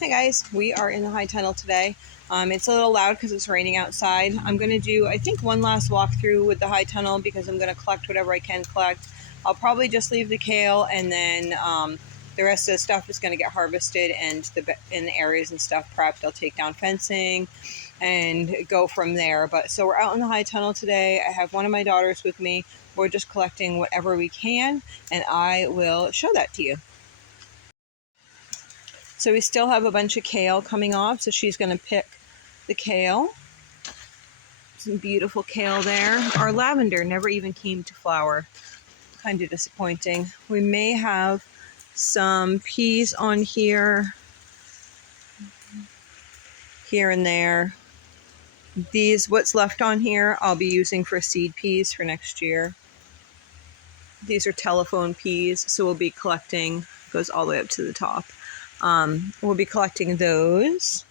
Hi guys, we are in the high tunnel today. It's a little loud because it's raining outside. I'm going to do, I think, one last walkthrough with the high tunnel because I'm going to collect whatever I can collect. I'll probably just leave the kale, and then the rest of the stuff is going to get harvested and in the areas and stuff prepped. I'll take down fencing and go from there. But so we're out in the high tunnel today. I have one of my daughters with me. We're just collecting whatever we can, and I will show that to you. So we still have a bunch of kale coming off, so she's going to pick the kale. Some beautiful kale there. Our lavender never even came to flower. Kind of disappointing. We may have some peas on here and there. What's left on here, I'll be using for seed peas for next year. These are telephone peas, so we'll be collecting, goes all the way up to the top. We'll be collecting those.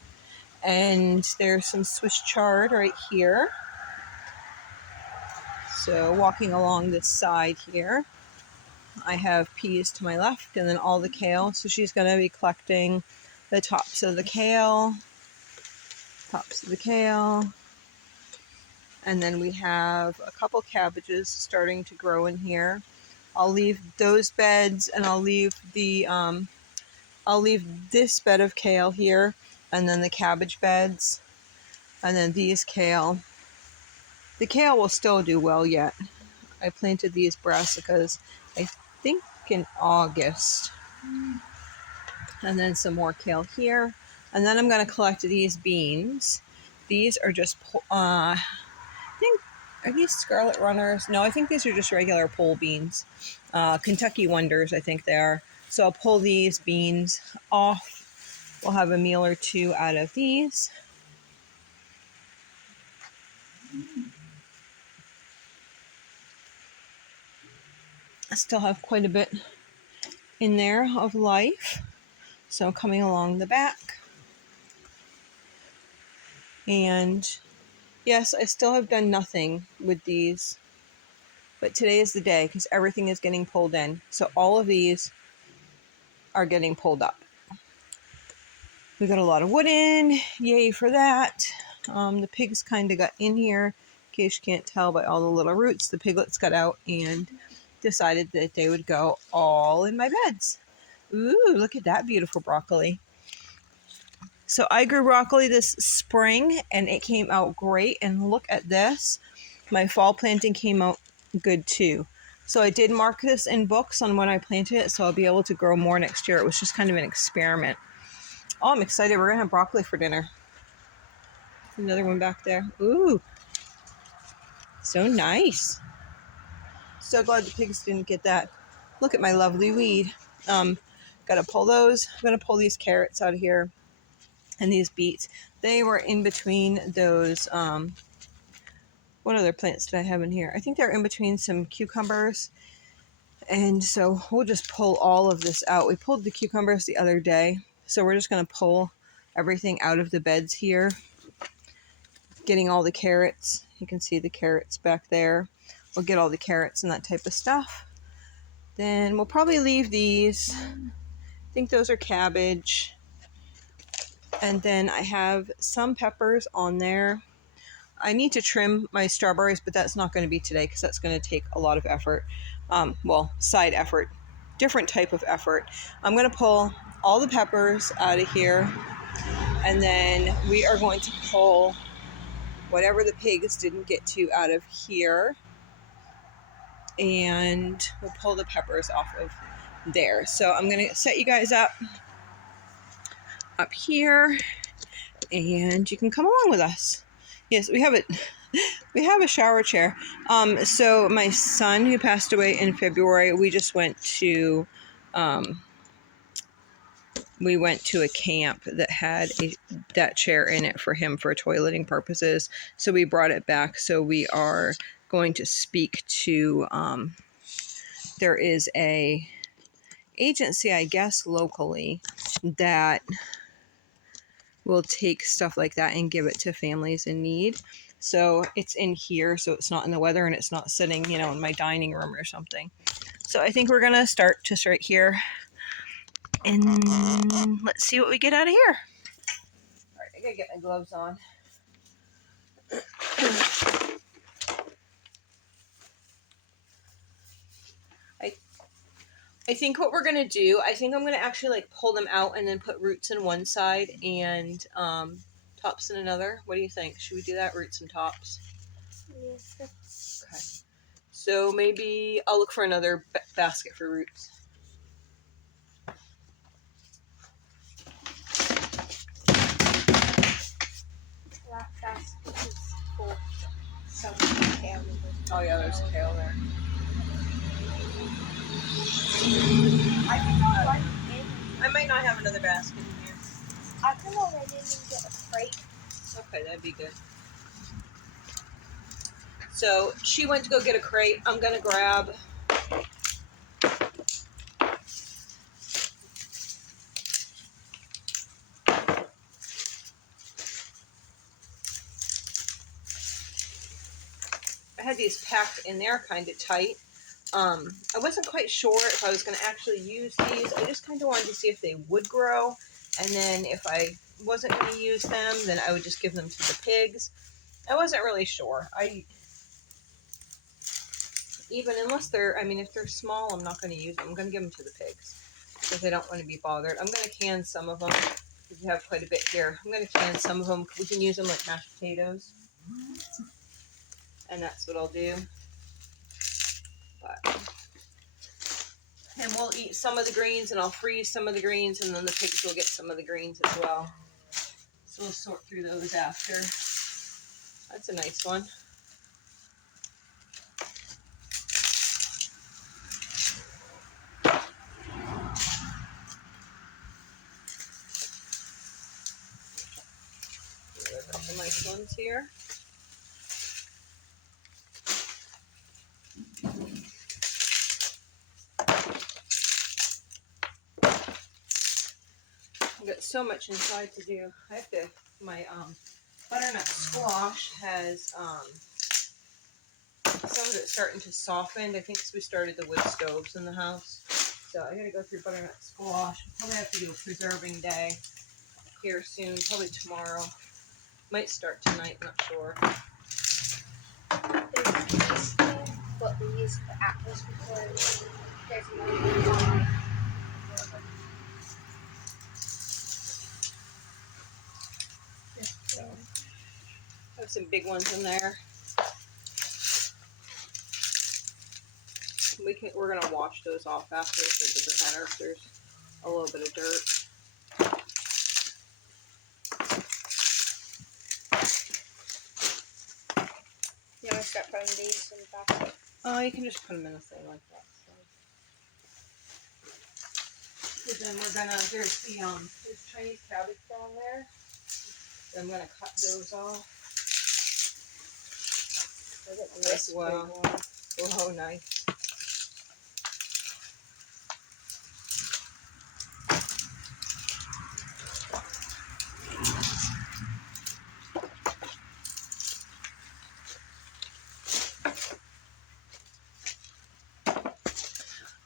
And there's some Swiss chard right here. So walking along this side here, I have peas to my left and then all the kale. So she's going to be collecting the tops of the kale. And then we have a couple cabbages starting to grow in here. I'll leave those beds, and I'll leave this bed of kale here, and then the cabbage beds, and then these kale. The kale will still do well yet. I planted these brassicas, I think, in August. And then some more kale here. And then I'm going to collect these beans. These are just, I think, are these Scarlet Runners? No, I think these are just regular pole beans. Kentucky Wonders, I think they are. So I'll pull these beans off. We'll have a meal or two out of these. I still have quite a bit in there of life. So coming along the back. And yes, I still have done nothing with these. But today is the day because everything is getting pulled in. So all of these are getting pulled up. We got a lot of wood in. Yay for that. The pigs kind of got in here. In case you can't tell by all the little roots, the piglets got out and decided that they would go all in my beds. Ooh, look at that beautiful broccoli. So I grew broccoli this spring and it came out great. And look at this. My fall planting came out good too. So I did mark this in books on when I planted it, so I'll be able to grow more next year. It was just kind of an experiment. Oh, I'm excited. We're going to have broccoli for dinner. Another one back there. Ooh. So nice. So glad the pigs didn't get that. Look at my lovely weed. Gotta pull those. I'm going to pull these carrots out of here and these beets. They were in between those, what other plants did I have in here? I think they're in between some cucumbers. And so we'll just pull all of this out. We pulled the cucumbers the other day. So we're just going to pull everything out of the beds here. Getting all the carrots. You can see the carrots back there. We'll get all the carrots and that type of stuff. Then we'll probably leave these. I think those are cabbage. And then I have some peppers on there. I need to trim my strawberries, but that's not going to be today because that's going to take a lot of effort. Well, side effort, different type of effort. I'm going to pull all the peppers out of here, and then we are going to pull whatever the pigs didn't get to out of here, and we'll pull the peppers off of there. So I'm going to set you guys up here, and you can come along with us. Yes, we have it. We have a shower chair. So my son, who passed away in February, we just went to a camp that had that chair in it for him for toileting purposes. So we brought it back. So we are going to speak to, there is a agency, I guess, locally that will take stuff like that and give it to families in need. So it's in here, so it's not in the weather and it's not sitting, in my dining room or something. So I think we're going to start just right here. And let's see what we get out of here. All right, I gotta get my gloves on. I think what we're gonna do, I think I'm gonna actually like pull them out and then put roots in one side and tops in another. What do you think? Should we do that? Roots and tops? Yes. Okay. So maybe I'll look for another basket for roots. That basket is full. Some kale. Oh yeah, there's kale there. I think I'll run in. I might not have another basket in here. I think I'll run in and get a crate. Okay, that'd be good. So she went to go get a crate. I'm gonna grab I had these packed in there kind of tight. I wasn't quite sure if I was going to actually use these. I just kind of wanted to see if they would grow. And then if I wasn't going to use them, then I would just give them to the pigs. I wasn't really sure. Even unless they're, I mean, if they're small, I'm not going to use them. I'm going to give them to the pigs because they don't want to be bothered. I'm going to can some of them because we have quite a bit here. I'm going to can some of them. We can use them like mashed potatoes. And that's what I'll do. But, and we'll eat some of the greens, and I'll freeze some of the greens, and then the pigs will get some of the greens as well. So we'll sort through those after. That's a nice one. There's a couple nice ones here. I've got so much inside to do. I have to, my butternut squash has some of it starting to soften. I think because we started the wood stoves in the house. So I gotta go through butternut squash. Probably have to do a preserving day here soon, probably tomorrow. Might start tonight, not sure. There's these here, but we used the apples before. There's another one. So, I have some big ones in there. We're gonna wash those off after, so it doesn't matter if there's a little bit of dirt. You want to start putting these in the basket? You can just put them in a thing like that. So then we're gonna, there's Chinese cabbage down there. So I'm gonna cut those off as well. Oh, nice.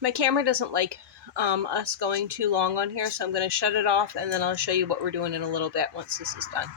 My camera doesn't like us going too long on here, so I'm going to shut it off, and then I'll show you what we're doing in a little bit once this is done.